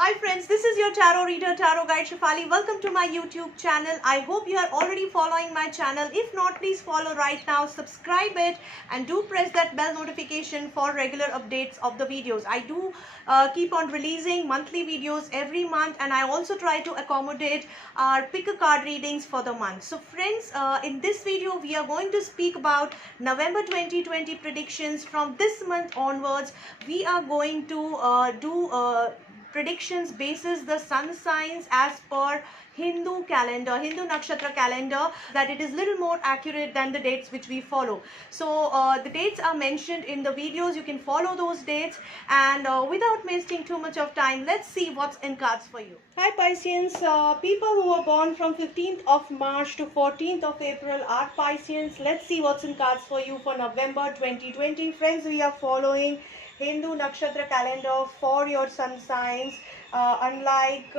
Hi friends, this is your tarot reader, tarot guide Shefali. Welcome to my YouTube channel. I hope you are already following my channel. If not, please follow right now, subscribe it, and do press that bell notification for regular updates of the videos. I do keep on releasing monthly videos every month, and I also try to accommodate our pick a card readings for the month. So friends, in this video we are going to speak about November 2020 predictions. From this month onwards, we are going to do predictions basis the sun signs as per Hindu calendar, Hindu nakshatra calendar, that it is little more accurate than the dates which we follow. So the dates are mentioned in the videos. You can follow those dates, and without wasting too much of time, let's see what's in cards for you. Hi Pisceans, people who were born from 15th of March to 14th of April are Pisceans. Let's see what's in cards for you for November 2020. Friends, we are following Hindu nakshatra calendar for your sun signs, unlike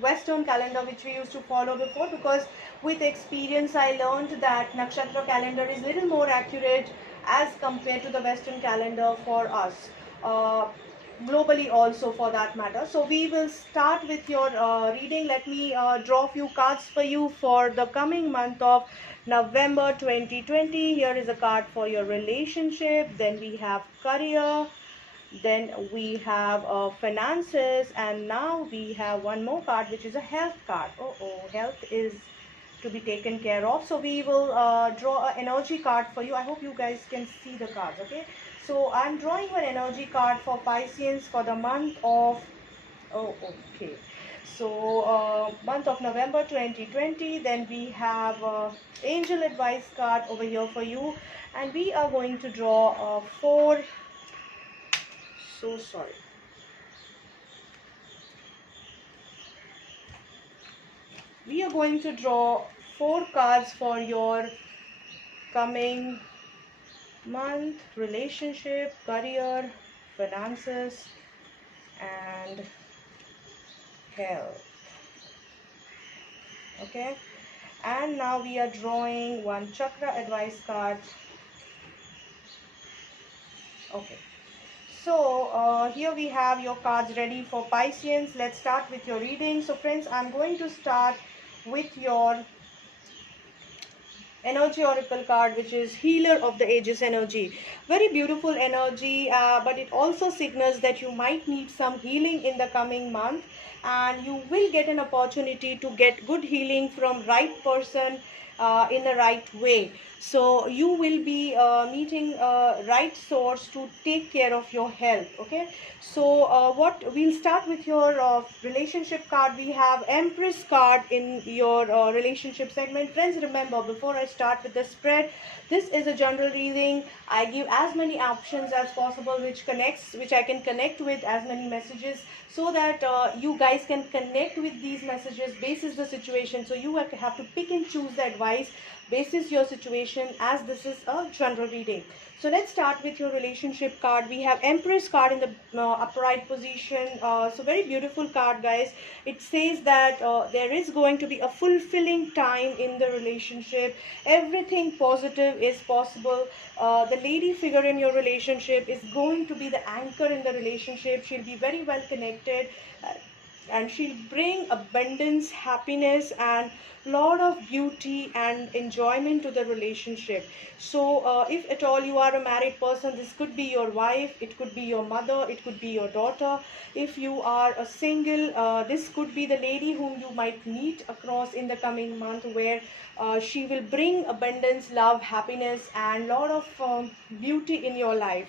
Western calendar which we used to follow before, because with experience I learned that nakshatra calendar is little more accurate as compared to the Western calendar for us, globally also for that matter. So we will start with your reading. Let me draw few cards for you for the coming month of November 2020. Here is a card for your relationship, then we have career, then we have finances, and now we have one more card which is a health card. Health is to be taken care of. So we will draw an energy card for you. I hope you guys can see the cards. Okay, so I'm drawing an energy card for Pisceans for the month of month of November 2020. Then we have angel advice card over here for you, and we are going to draw four. So sorry. We are going to draw four cards for your coming month: relationship, career, finances, and health. Okay, and now we are drawing one chakra advice card. Okay, so here we have your cards ready for Pisceans. Let's start with your reading. So friends, I'm going to start with your energy oracle card, which is healer of the ages energy. Very beautiful energy, but it also signals that you might need some healing in the coming month, and you will get an opportunity to get good healing from right person in the right way. So you will be meeting right source to take care of your health. Okay, so what we'll start with your relationship card. We have Empress card in your relationship segment. Friends, remember, before I start with the spread, this is a general reading. I give as many options as possible which I can connect with, as many messages, so that you guys can connect with these messages basis the situation. So you have to pick and choose the advice basis your situation, as this is a general reading. So let's start with your relationship card. We have Empress card in the upright position. So very beautiful card, guys. It says that there is going to be a fulfilling time in the relationship. Everything positive is possible. The lady figure in your relationship is going to be the anchor in the relationship. She'll be very well connected, and she'll bring abundance, happiness, and lot of beauty and enjoyment to the relationship. So if at all you are a married person, this could be your wife, it could be your mother, it could be your daughter. If you are a single, this could be the lady whom you might meet across in the coming month, where she will bring abundance, love, happiness, and lot of beauty in your life.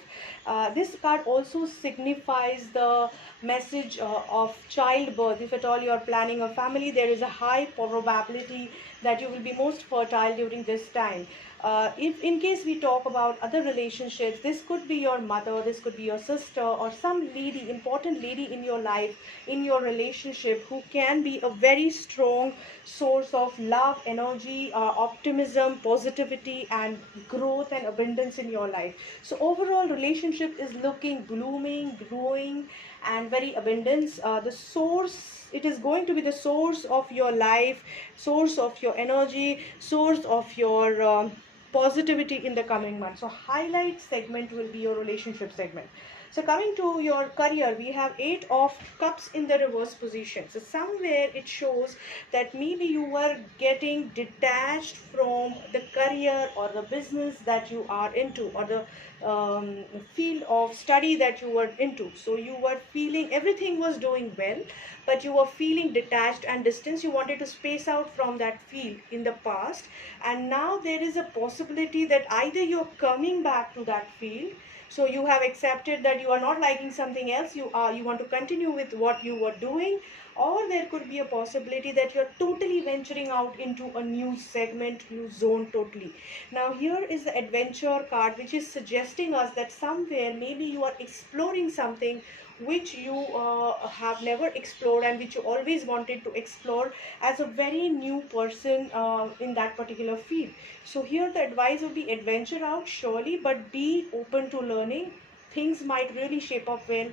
This card also signifies the message of childbirth. If at all you are planning a family, there is a high probability that you will be most fertile during this time. If in case we talk about other relationships, this could be your mother, this could be your sister, or some lady, important lady in your life, in your relationship, who can be a very strong source of love, energy, optimism, positivity, and growth and abundance in your life. So overall relationship is looking blooming, growing, and very abundance. The source, it is going to be the source of your life, source of your energy, source of your positivity in the coming month. So highlight segment will be your relationship segment. So coming to your career, we have 8 of cups in the reverse position. So somewhere it shows that maybe you were getting detached from the career or the business that you are into, or the field of study that you were into. So you were feeling everything was doing well, but you were feeling detached and distance. You wanted to space out from that field in the past, and now there is a possibility that either you're coming back to that field, so you have accepted that you are not liking something else, you want to continue with what you were doing, or there could be a possibility that you're totally venturing out into a new segment, new zone totally. Now here is the adventure card, which is suggesting us that somewhere maybe you are exploring something which you have never explored and which you always wanted to explore as a very new person in that particular field. So here the advice would be adventure out surely, but be open to learning. Things might really shape up well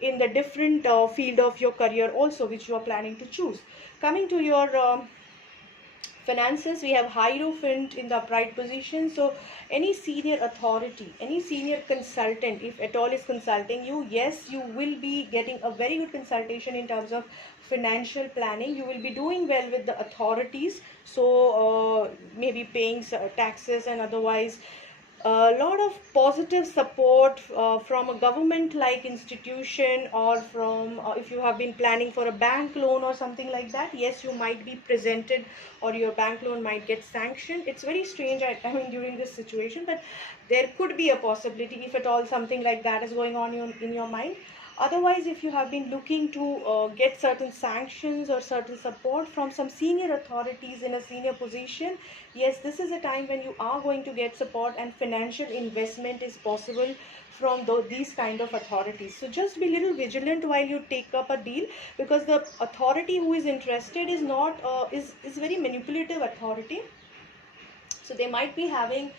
in the different field of your career also, which you are planning to choose. Coming to your finances, we have Hierophant in the upright position. So any senior authority, any senior consultant, if at all is consulting you, yes, you will be getting a very good consultation in terms of financial planning. You will be doing well with the authorities, so maybe paying taxes and otherwise a lot of positive support from a government like institution, or from if you have been planning for a bank loan or something like that, yes, you might be presented, or your bank loan might get sanctioned. It's very strange, I mean, during this situation, but there could be a possibility if at all something like that is going on in your mind. Otherwise, if you have been looking to get certain sanctions or certain support from some senior authorities in a senior position, yes, this is a time when you are going to get support, and financial investment is possible from these kind of authorities. So just be little vigilant while you take up a deal, because the authority who is interested is not is very manipulative authority. So they might be having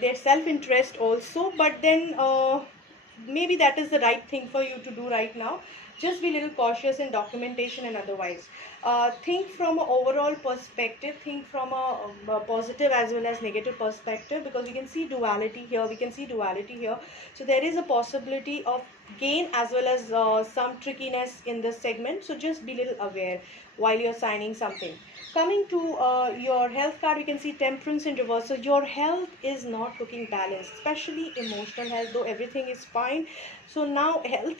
their self-interest also, but then maybe that is the right thing for you to do right now. Just be a little cautious in documentation and otherwise. Think from an overall perspective, think from a positive as well as negative perspective, because we can see duality here, so there is a possibility of gain as well as some trickiness in this segment. So just be a little aware while you're signing something. Coming to your health card, we can see Temperance in reverse. So your health is not looking balanced, especially emotional health, though everything is fine. So now health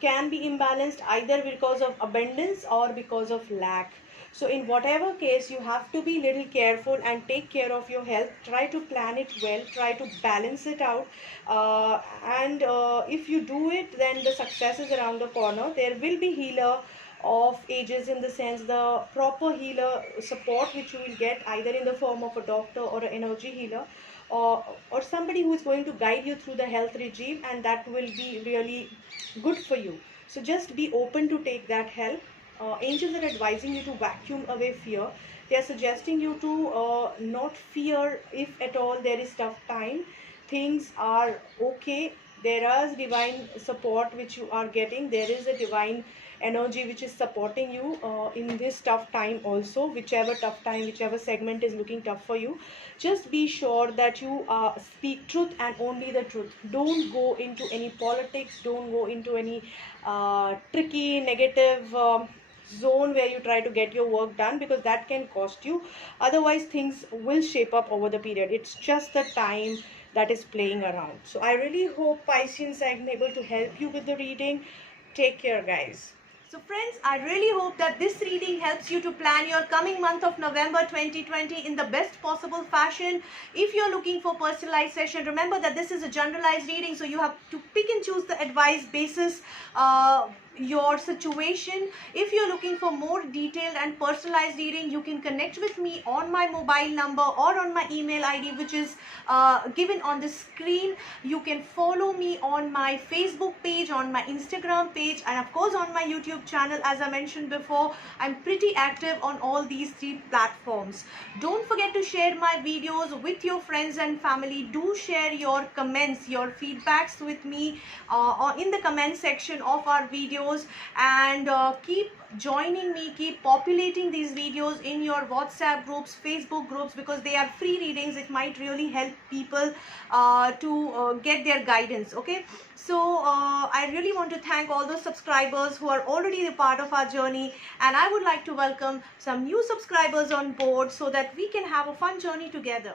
can be imbalanced either because of abundance or because of lack. So in whatever case, you have to be little careful and take care of your health. Try to plan it well, try to balance it out, and if you do it, then the success is around the corner. There will be healer of ages, in the sense the proper healer support which you will get either in the form of a doctor or an energy healer, or somebody who is going to guide you through the health regime, and that will be really good for you. So just be open to take that help. Angels are advising you to vacuum away fear. They are suggesting you to not fear if at all there is tough time. Things are okay. There is divine support which you are getting. There is a divine energy which is supporting you in this tough time also. Whichever tough time, whichever segment is looking tough for you, just be sure that you speak truth and only the truth. Don't go into any politics, don't go into any tricky negative zone where you try to get your work done, because that can cost you. Otherwise things will shape up over the period. It's just the time that is playing around. So I really hope, Pisceans, I'm able to help you with the reading. Take care, guys. So friends, I really hope that this reading helps you to plan your coming month of November 2020 in the best possible fashion. If you're looking for personalized session, remember that this is a generalized reading, so you have to pick and choose the advice basis your situation. If you're looking for more detailed and personalized reading, you can connect with me on my mobile number or on my email ID, which is given on the screen. You can follow me on my Facebook page, on my Instagram page, and of course on my YouTube channel. As I mentioned before, I'm pretty active on all these 3 platforms. Don't forget to share my videos with your friends and family. Do share your comments, your feedbacks with me in the comment section of our videos. videos, and keep joining me, keep populating these videos in your WhatsApp groups, Facebook groups, because they are free readings. It might really help people to get their guidance. Okay, so I really want to thank all those subscribers who are already a part of our journey, and I would like to welcome some new subscribers on board so that we can have a fun journey together.